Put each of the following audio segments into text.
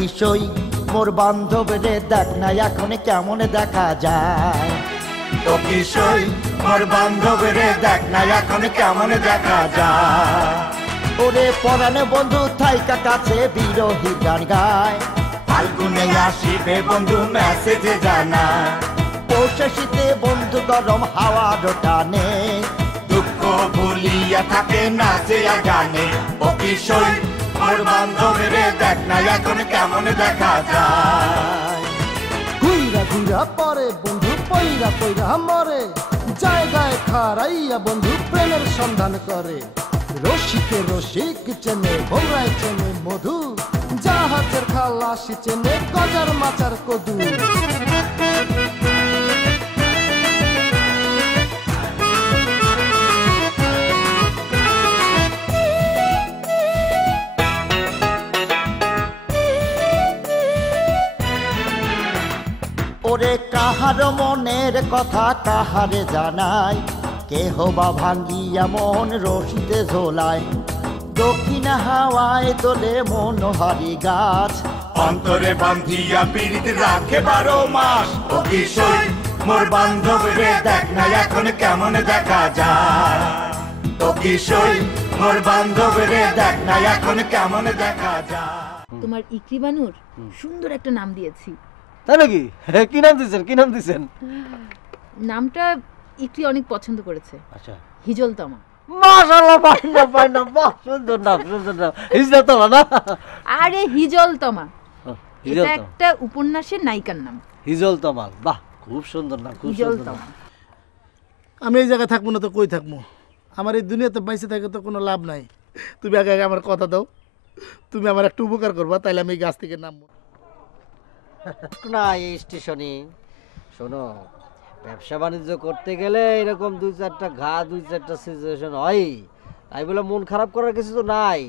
কিসই মোর বান্ধবরে দেখ না এখন কেমন দেখা যায় ও কিসই মোর বান্ধবরে দেখ না এখন কেমন দেখা যায় ওরে পরাণে বন্ধু থাইকা কাছে বিরোহী গান গায় ফাল্গুনে আসিবে বন্ধু মেসেজে জানায় পৌষে শীতে বন্ধু গরম হাওয়ার টানে দুঃখ ভুলিয়া থাকে নাচে গানে ও কিশোর মোর বান্ধবরে দেখ না এখন কেমন দেখা যায় ঘুইরা ঘুইরা পরে বন্ধু পইরা পইরা মরে জায়গায় খারাইয়া বন্ধু প্রেমের সন্ধান করে রসিকে রসিক চেনে ভোমরায় চেনে মধু জাহাজের খালাসি চেনে গজার মাচার কদু ওরে কাহার মনের কথা কাহারে জানাই কেহ বা ভাঙ্গিয়া মন রশিতে ঝোলায় দক্ষিণ হাওয়ায় তোলে মনোহারি গাছ অন্তরে বান্ধিয়া পীড়িত রাখে 12 মাস ও কিশোর মোর বান্ধবরে দেখ না এখন কেমন দেখা যায় ও কিশোর মোর বান্ধবরে দেখ না এখন কেমন দেখা যায় তোমার ইকরি বানুর সুন্দর একটা নাম দিয়েছি তাই নাকি কি নাম দিয়েছেন কি নাম দিয়েছেন নামটা ইকরি অনেক পছন্দ করেছে আচ্ছা হিজল তমা মাশাআল্লাহ পাইনা বাহ সুন্দর নাম হিজল তমা না আরে হিজল তমা হিজল এটা একটা উপন্যাসের নায়িকার নাম হিজল তমা বাহ খুব সুন্দর নাম খুব সুন্দর নাম আমি এই জায়গায় থাকবো না তো কই থাকবো আমার এই দুনিয়াতে বাইসে থাকে তো কোনো লাভ নাই তুমি আগে আগে আমার কথা দাও তুমি আমার একটু উপকার করবা তাইলে আমি এই গাছ থেকে নামবো না এই স্টেশনে শোনো ব্যবসা বাণিজ্য করতে গেলে এরকম 2-4টা ঘা 2-4টা সিচুয়েশন হয় তাই বলে মন খারাপ করার কিছু তো নাই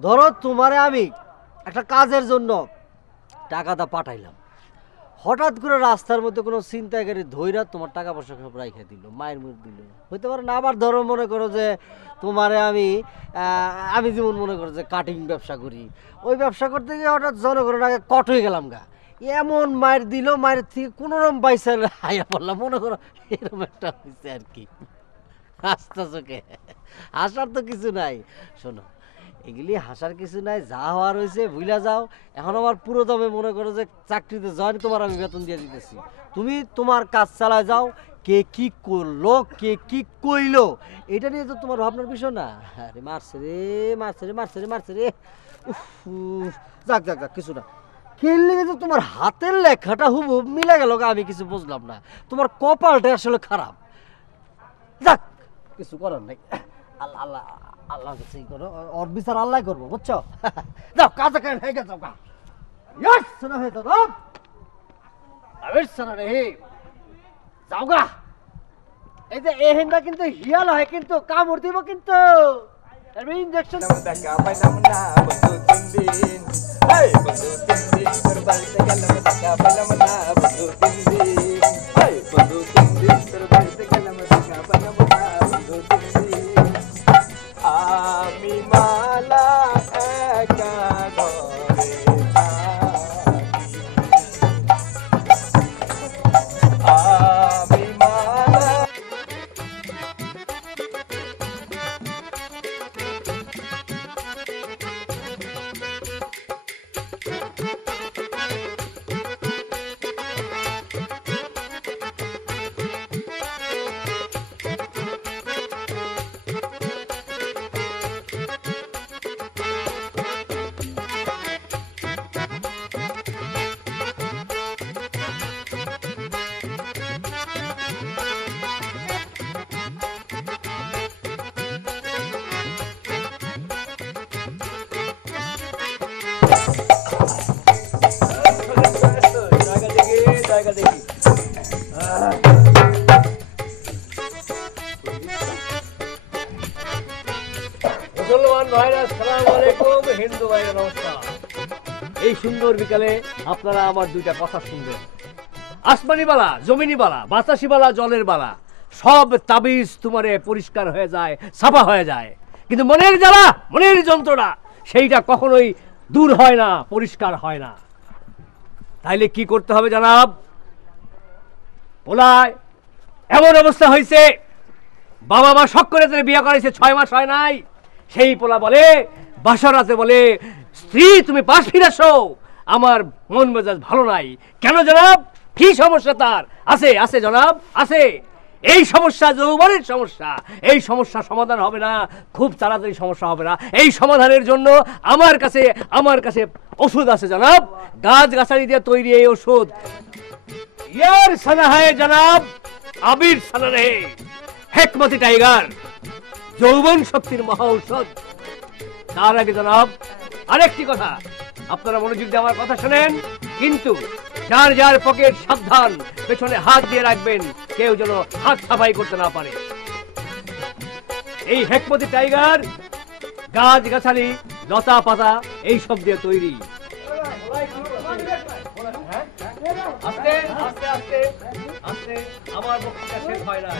ধরো তোমারে আমি একটা কাজের জন্য টাকাটা পাঠাইলাম হঠাৎ করে রাস্তার মধ্যে কোনো ছিনতাইকারী ধইরা তোমার টাকা পয়সা সব রাইখা দিল মায়ের মুখ দিল হইতে পারে না আবার ধরো মনে করো যে তোমারে আমি যেমন মনে করো যে কাটিং ব্যবসা করি ওই ব্যবসা করতে গিয়ে হঠাৎ জনগণের আগে কট হয়ে গেলাম গা এমন মায়ের দিল মায়ের থেকে কোনোরকম বাইসা হাইয়া পড়লাম মনে করো এরকম একটা হয়েছে আর কি হাসতে চোখে হাসার তো কিছু নাই শোনো এগুলি হাসার কিছু নাই যা হওয়ার হয়েছে ভুলা যাও এখন আমার পুরো দমে মনে করো যে চাকরিতে জয়েন তোমার আমি বেতন দিয়ে দিতেছি তুমি তোমার কাজ চালায় যাও কে কি করলো কে কি কইলো এটা নিয়ে তো তোমার ভাবনার বিষয় না আরে মারছে রে যাক কিছু না খেললে তো তোমার হাতের লেখাটা হুবহুব মিলে গেল আমি কিছু বুঝলাম না তোমার কপালটা আসলে খারাপ যাক কিছু করার নাই আল্লাহ আল্লাহ আল্লাহ কিছুই করো ওর বিচার আল্লাহ করবো বুঝছো যাও কাজে কাজ হয়ে গেছো গা ইয়াস শোনা হয়ে তো আবে শোনা রে যাও গা এই যে এহেন্দা কিন্তু হিয়াল হয় কিন্তু কামড় দিব কিন্তু আমি ইনজেকশন দেখা পাইলাম না বন্ধু তিন দিন এই বন্ধু তিন দিন তোর বাড়িতে গেলাম দেখা পাইলাম না বন্ধু তিন দিন এই বন্ধু তিন দিন তোর বাড়িতে গেলাম দেখা পাইলাম না বন্ধু তিন দিন আমি মালা একা ঘরে আমি মালা এই সুন্দর বিকালে আপনারা আমার দুইটা কথা শুনবেন আসমানি বালা জমিনি বালা বাতাসি বালা জলের বালা সব তাবিজ তোমারে পরিষ্কার হয়ে যায় সাফা হয়ে যায় কিন্তু মনের জ্বালা মনের যন্ত্রণা সেইটা কখনোই দূর হয় না পরিষ্কার হয় না তাইলে কি করতে হবে জনাব? পোলায় এমন অবস্থা হয়েছে, বাবা মা শখ করে তাদের বিয়ে করাইছে, 6 মাস হয় নাই। সেই পোলা বলে বাসরাতে বলে, স্ত্রী তুমি পাশ ফিরেছো, আমার মন মেজাজ ভালো নাই। কেন জনাব? কি সমস্যা তার? আছে আছে জনাব, আছে। এই সমস্যা যৌবনের সমস্যা। এই সমস্যা সমাধান হবে না, খুব তাড়াতাড়ি সমস্যা হবে না। এই সমাধানের জন্য আমার কাছে ওষুধ আছে জনাব, গাছ গাছালি দিয়ে তৈরি এই ওষুধ। ইয়ার সানা হয় জনাব, আবির সানা রে, হেকমতি টাইগার, যৌবন শক্তির মহা ঔষধ। তার আগে জনাব আরেকটি কথা, আপনারা মনোযোগ দিয়ে আমার কথা শোনেন, কিন্তু যার যার পকেট সাবধান, পেছনে হাত দিয়ে রাখবেন, কেউ যেন হাত সাফাই করতে না পারে। এই হেকমতি টাইগার গাছ গাছালি লতা পাতা এই সব দিয়ে তৈরি। আস্তে আস্তে আস্তে আস্তে, আমার বক্তৃতা শেষ হয় না।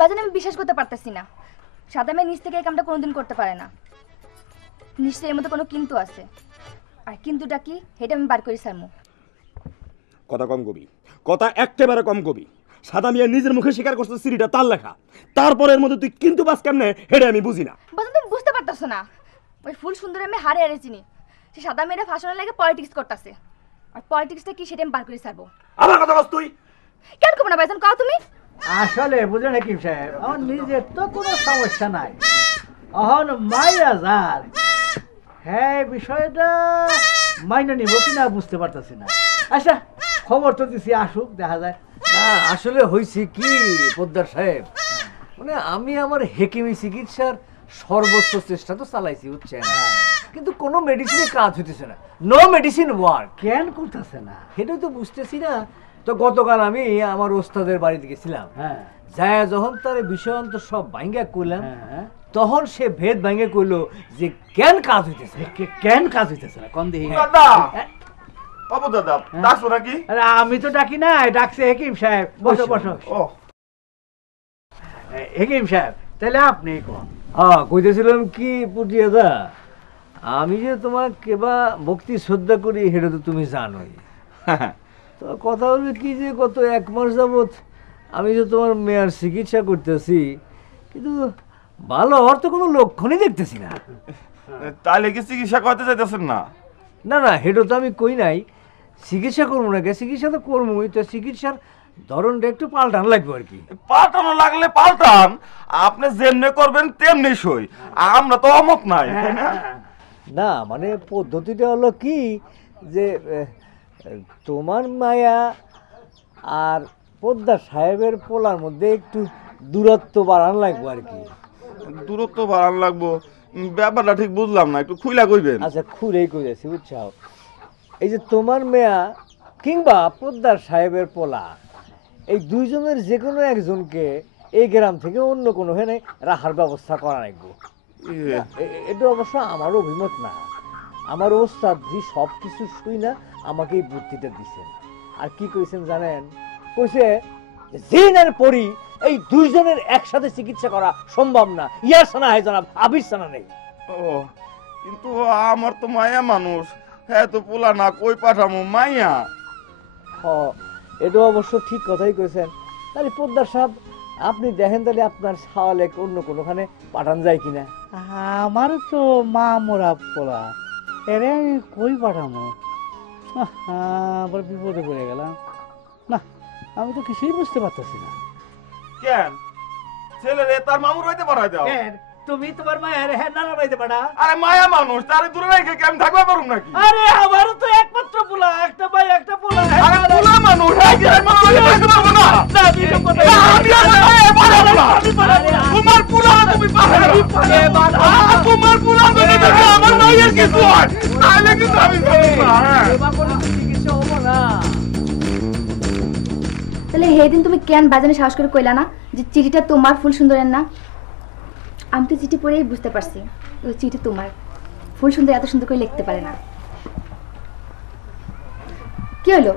বাজান আমি বিশ্বাস করতে পারতেছি না, সাদা মেয়ে নিজ থেকে এই কামটা কোনোদিন করতে পারে না। নিশ্চয়ই এর মধ্যে কোনো কিন্তু আছে, আর কিন্তুটা কি সেটা আমি বার করি সারমু। কথা কম কবি, কথা একেবারে কম কবি। সাদা মিয়া নিজের মুখে স্বীকার করছে সিরিটা তার লেখা, তারপরে এর মধ্যে তুই কিন্তু বাস কেমনে হেডে আমি বুঝি না। বাজান তুমি বুঝতে পারতেছো না, ওই ফুল সুন্দর আমি হারে হারে চিনি, সে সাদা মেয়েরা ফাঁসানোর লাগে পলিটিক্স করতেছে, আর পলিটিক্সটা কি সেটা আমি বার করে সারবো। আমার কথা বল তুই কেন করবো না বাজান, কও তুমি। আসলে বুঝলেন হাকিম সাহেব, আমার নিজের তো কোনো সমস্যা নাই, অহন মাইয়া যার হ্যাঁ বিষয়টা মাইনে নিব কিনা বুঝতে পারতেছি না। আচ্ছা খবর তো দিছি, আসুক দেখা যায়। না আসলে হয়েছে কি পোদ্দার সাহেব, মানে আমি আমার হেকিমি চিকিৎসার সর্বোচ্চ চেষ্টা তো চালাইছি বুঝছেন, কিন্তু কোনো মেডিসিনে কাজ হইতেছে না, নো মেডিসিন ওয়ার্ক। কেন করতেছে না সেটাই তো বুঝতেছি না। তো গতকাল আমি আমার ওস্তাদের বাড়িতে গেছিলাম, হ্যাঁ যায় যখন তার বিষয়ান্ত সব ভাঙ্গা করলাম, হ্যাঁ, তখন সে ভেদ ভাঙ্গে কইলো যে কেন কাজ হইতেছে। কেন কাজ হইতেছে না কোন দেখি। দাদা ডাকছো নাকি? আরে আমি তো ডাকি না, ডাকছে হেকিম সাহেব। বসো বসো। ও হেকিম সাহেব তাহলে আপনি কোন। হ্যাঁ কইতেছিলাম কি পুটিয়াদা, আমি যে তোমার কেবা ভক্তি শ্রদ্ধা করি সেটা তো তুমি জানোই। তো কথা হলো কি যে গত 1 মাস যাবৎ আমি যে তোমার মেয়ের চিকিৎসা করতেছি, কিন্তু ভালো হওয়ার তো কোনো লক্ষণই দেখতেছি না। তাহলে কি চিকিৎসা করতে চাইতেছেন না? না না সেটা তো আমি কই নাই, চিকিৎসা করবো না, চিকিৎসা তো করবোই, তো চিকিৎসার ধরনটা একটু পাল্টান লাগবে আর কি। পাল্টানো লাগলে পাল্টান, আপনি যেমনি করবেন তেমনি সই, আমরা তো অমত নাই, তাই না? না মানে পদ্ধতিটা হলো কি যে তোমার মায়া আর পোদ্দার সাহেবের পোলার মধ্যে একটু দূরত্ব বাড়ান লাগবে আর কি। দূরত্ব বাড়ান লাগবো, ব্যাপারটা ঠিক বুঝলাম না, একটু খুইলা কইবেন। আচ্ছা খুঁড়েই কইতেছি বুঝছাও, এই যে তোমার মেয়া কিংবা পোদ্দার সাহেবের পোলা, এই দুইজনের যে কোনো একজনকে এই গ্রাম থেকে অন্য কোনো হেনে রাখার ব্যবস্থা করা লাগবে। এটা অবশ্য আমার অভিমত না, আমার ওস্তাদ জি সব কিছু শুই না আমাকে এই বুদ্ধিটা দিছেন। আর কি কইছেন জানেন? কইছে জিন আর পরি এই দুইজনের একসাথে চিকিৎসা করা সম্ভব না, ইয়ার সানা হয় জনাব, আবির সানা নেই। ও কিন্তু আমার তো মায়া মানুষ, হ্যাঁ তো পোলা না কই পাঠামো মাইয়া। এটা অবশ্য ঠিক কথাই কইছেন। তাহলে পোদ্দার সাহেব আপনি দেখেন তাহলে আপনার সাওয়ালে অন্য কোনোখানে পাঠান যায় কিনা। আমার তো মা মোরা পোলা, এরে আমি কই পাঠামো? আবার বিপদে পড়ে গেলাম না, আমি তো কিছুই বুঝতে পারতেছি না। কেন ছেলেরে তার মামুর হইতে পাঠাই দাও। তুমি তোমার মায়ের হ্যাঁ নানা বাড়িতে পাঠা। আরে মায়া মানুষ, তারে দূরে রেখে কেমন থাকবে পারুম নাকি? আরে আমারও তো একমাত্র পোলা, একটা ভাই একটা পোলা। আরে পোলা মানুষ, হ্যাঁ কি মানুষ থাকতে পারবো না? আমি তোমার পোলা তুমি পাঠাবে, তোমার পোলা যদি দেখে আমার মায়ের কিছু হয় তাহলে কিন্তু আমি চিকিৎসা হবো না। সেদিন তুমি কেন বাজানে সাহস করে কইলা না যে চিঠিটা তোমার ফুল সুন্দরের না? আমি তো চিঠি পড়েই বুঝতে পারছি ওই চিঠি তোমার। ফুল সুন্দর এত সুন্দর করে লিখতে পারে না। কি হলো,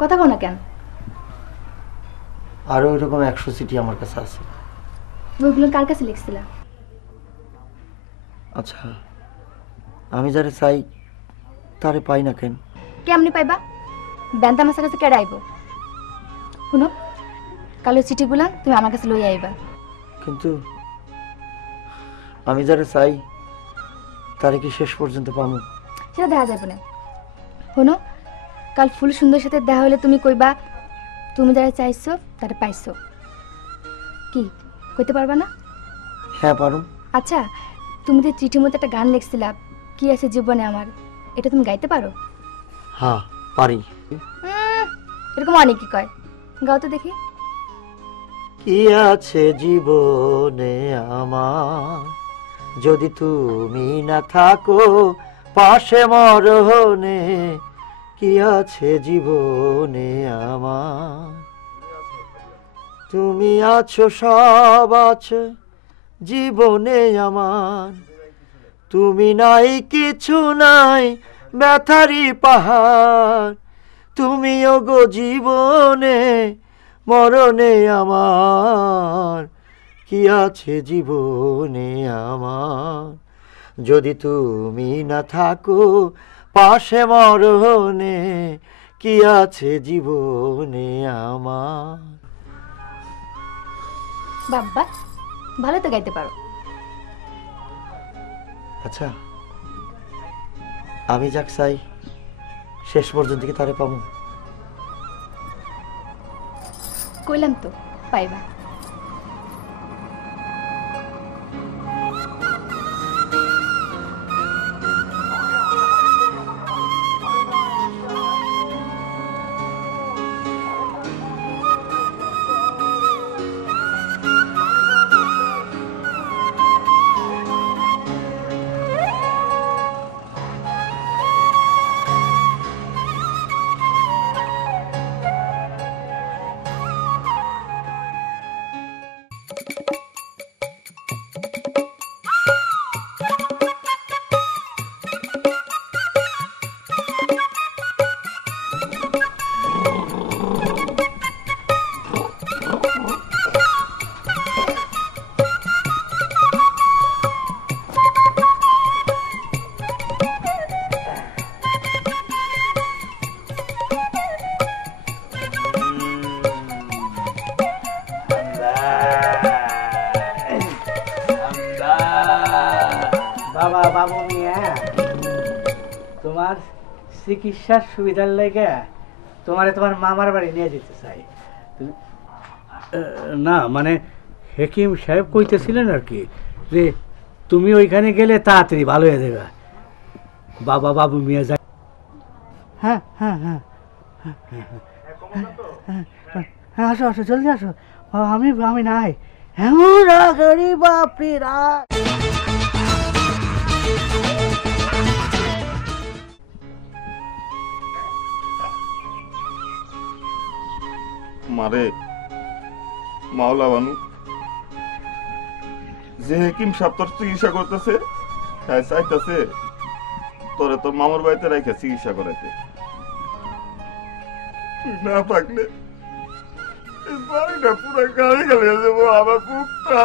কথা কও না কেন? আরো এরকম 100 চিঠি আমার কাছে আছে। ওইগুলো কার কাছে লিখছিলা? আচ্ছা, আমি যারে চাই তারে পাই না কেন? কেমনি পাইবা? বেন্তা মাছের কাছে কেডা আইব? শুনো, কালো চিঠিগুলা তুমি আমার কাছে লইয়া আইবা। কিন্তু আমি যারে চাই তারে কি শেষ পর্যন্ত পাবো? সেটা দেখা যাবে না। শুনো, কাল ফুল সুন্দর সাথে দেখা হলে তুমি কইবা তুমি যারা চাইছো তারা পাইছো। কি কইতে পারবা না? হ্যাঁ পারো। আচ্ছা, তুমি যে চিঠির মধ্যে একটা গান লিখছিলা, কি আছে জীবনে আমার, এটা তুমি গাইতে পারো? হ্যাঁ পারি। এরকম অনেকে কয়, গাও তো দেখি। কি আছে জীবনে আমার, যদি তুমি না থাকো পাশে মরণে, কি আছে জীবনে আমার, তুমি আছো সব আছে জীবনে আমার, তুমি নাই কিছু নাই ব্যথারি পাহাড়, তুমিও গো জীবনে মরণে আমার, কি আছে জীবনে আমার, যদি তুমি না থাকো পাশে মরণে, কি আছে জীবনে আমার। বাবা, ভালো তো গাইতে পারো। আচ্ছা, আমি যাক চাই শেষ পর্যন্ত কি তারে পাবো? কইলাম তো পাইবা। বাবা বাবু মিয়া, তোমার চিকিৎসার সুবিধার লেগে তোমার মামার বাড়ি নিয়ে যেতে চাই। না মানে হেকিম সাহেব কইতেছিলেন আর কি, যে তুমি ওইখানে গেলে তাড়াতাড়ি ভালো হয়ে যাবে। বাবা বাবু মিয়া যায়। হ্যাঁ হ্যাঁ হ্যাঁ হ্যাঁ, আসো আসো জলদি আসো। আমি আমি নাই হেমুরা গরি বাপিরা। মারে মাওলা বানু, যে হেকিম সাহেব তোর চিকিৎসা করতেছে, হ্যাঁ চাইতেছে তোরে তোর মামার বাড়িতে রেখে চিকিৎসা করাইতে। না থাকলে এই বাড়িটা পুরো গাড়ি গাড়ি হয়ে যাবো, আমার বুকটা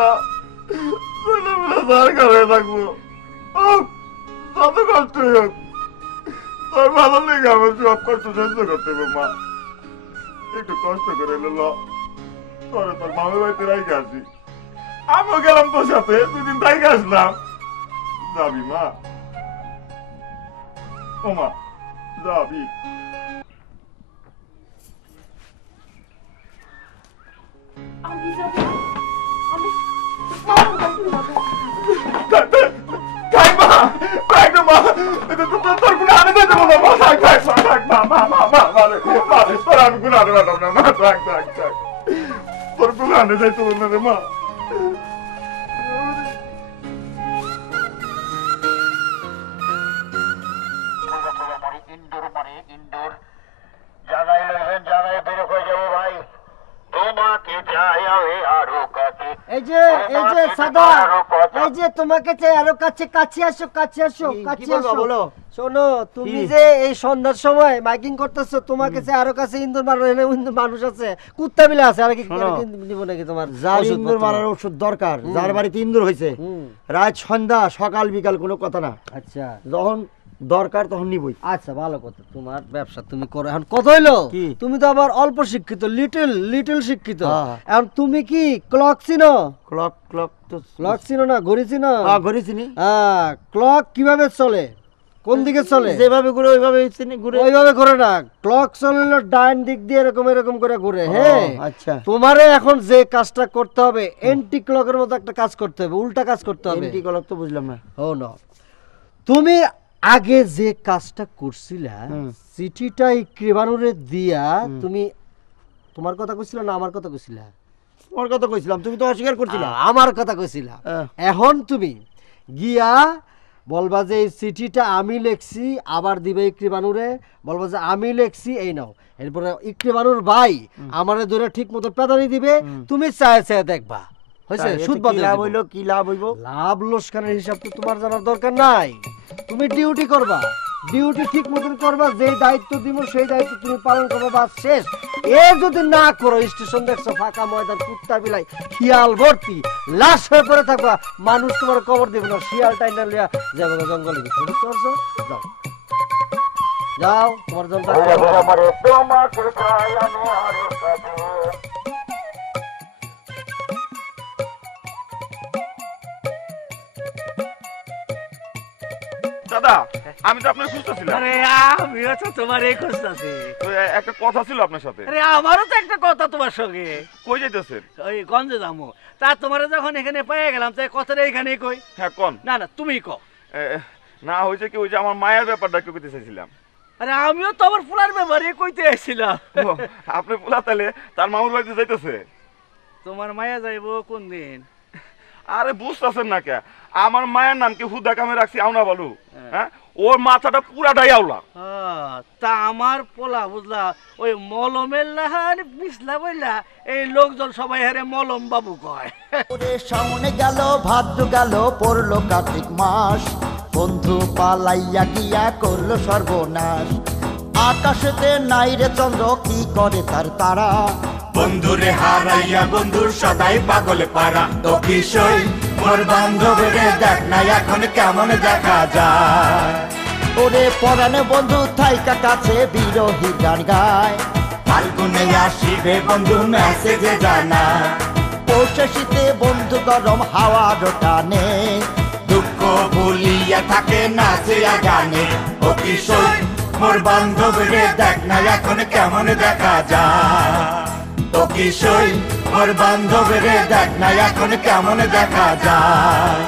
ছেলেমেলা হয়ে থাকবো। যত কষ্ট হোক তোর ভালো লেগে আমার সব কষ্ট সহ্য করতে হবে। মা একটু কষ্ট করে এলো, তোরে তোর মামার বাড়িতে রেখে আসি। আমিও গেলাম তোর সাথে, 2 দিন তাই আসলাম। যাবি মা? ও মা যাবি? তোর গুলো আনে যাইতে বল না রে মা। জানাই লইবেন, জানাই বের হয়ে যাবো ভাই। সাদা এই যে তোমাকে চাই আরো কাছে কাছে আসো কাছে আসো কি কাছে বলবা আসো বলো? শোনো তুমি কি? যে এই সন্ধ্যার সময় মাইকিং করতেছো তোমাকে চাই আরো কাছে ইন্দুর মানুষ আছে কুত্তা বিলা আছে আর কি শোনো। নিব নাকি তোমার যার ওষুধ ইন্দুর পত্র? মারার ওষুধ দরকার, যার বাড়িতে ইন্দুর হয়েছে, হুম, রাত সন্ধ্যা সকাল বিকাল কোনো কথা না, আচ্ছা যখন দরকার তখন নিবই। আচ্ছা ভালো কথা, তোমার ব্যবসা তুমি করো। এখন কত হইলো? কি? তুমি তো আবার অল্প শিক্ষিত, লিটল শিক্ষিত। হ্যাঁ। এখন তুমি কি ক্লক চিনো? ক্লক ক্লক তো ক্লক চিনো না, ঘড়ি চিনো? ঘড়ি চিনি, ক্লক কিভাবে চলে, কোন দিকে চলে? যেভাবে ঘুরে ওইভাবে চিনি, ঘুরে ওইভাবে ঘুরে না, ক্লক চলে হলো ডান দিক দিয়ে এরকম এরকম করে ঘুরে। হ্যাঁ আচ্ছা, তোমারে এখন যে কাজটা করতে হবে এন্টি ক্লকের মতো একটা কাজ করতে হবে, উল্টা কাজ করতে হবে। এন্টি ক্লক তো বুঝলাম না। ও না, তুমি আগে যে কাজটা করছিলা চিঠিটা ইকরিবানুরে দিয়া, তুমি তোমার কথা কইছিলা না আমার কথা কইছিলা? তোমার কথা কইছিলাম, তুমি তো অস্বীকার করছিলা। আমার কথা কইছিলা। এখন তুমি গিয়া বলবা যে এই চিঠিটা আমি লেখছি, আবার দিবে ইকরিবানুরে, বলবা যে আমি লেখছি, এই নাও। এরপরে ইকরিবানুর ভাই আমারে ধরে ঠিক মতো পেদানি দিবে, তুমি চায় চায় দেখবা হইছে। সুদ বাদে লাভ হইলো, কি লাভ হইব? লাভ লোকসানের হিসাব তো তোমার জানার দরকার নাই, তুমি ডিউটি করবা, ডিউটি ঠিক মতন করবা, যে দায়িত্ব দিব সেই দায়িত্ব তুমি পালন করবা, বাস শেষ। এ যদি না করো, স্টেশন দেখছো ফাঁকা ময়দান, কুত্তা বিলাই শিয়াল ভর্তি, লাশ হয়ে পড়ে থাকবা, মানুষ তোমার কবর দিবে না, শিয়াল টাইনা লিয়া যাবো জঙ্গলে ভিতরে। বুঝতে পারছো? যাও যাও, তোমার জঙ্গল। দাদা আমি তো আপনার খুঁজতেছিলাম। আরে আমিও তো তোমার এই খুঁজতেছি। তো একটা কথা ছিল আপনার সাথে। আরে আমারও তো একটা কথা তোমার সঙ্গে। কই যাইতেছেন? ওই গঞ্জে যাবো। তা তোমার যখন এখানে পেয়ে গেলাম, তাই কথাটা এখানেই কই। হ্যাঁ কোন? না না তুমি কো। না হয়েছে কি, ওই যে আমার মায়ের ব্যাপারটা একটু কইতে চাইছিলাম। আরে আমিও তো আমার ফুলার ব্যাপারে কইতে এসেছিলাম। আপনি পোলা তাহলে তার মামুর বাড়িতে যাইতেছে? তোমার মায়া যাইবো কোন দিন? আরে বুঝতেছেন না কে, আমার মায়ের নাম কি হুদা কামে রাখছি আওনা বলু। হ্যাঁ, ওর মাথাটা পুরাটাই আওলা। তা আমার পোলা বুঝলা ওই মলমের লাহার বিছলা বইলা এই লোকজন সবাই হারে মলম বাবু কয়। ওরে সামনে গেল ভাদ্র গেল, পড়লো কার্তিক মাস, বন্ধু পালাইয়া গিয়া করলো সর্বনাশ। আকাশেতে নাই রে চন্দ্র, কি করে তার তারা, বন্ধুরে হারাইয়া বন্ধুর সদাই পাগলে পারা। তো কিশোই মোর বান্ধবীরে দেখ না এখন কেমন দেখা যায়, ওরে পরাণে বন্ধু থাইকা কাছে বিরোহী গান গায়। ফাল্গুনে আসিবে বন্ধু মেসেজে জানায়, পৌষে শীতে বন্ধু গরম হাওয়ার টানে, দুঃখ ভুলিয়া থাকে নাচিয়া গানে। ও কিশোর মোর বান্ধবীরে দেখ না এখন কেমন দেখা যায়, ও কিশোর মোর বান্ধবীরে দেখ না এখন কেমন দেখা যায়।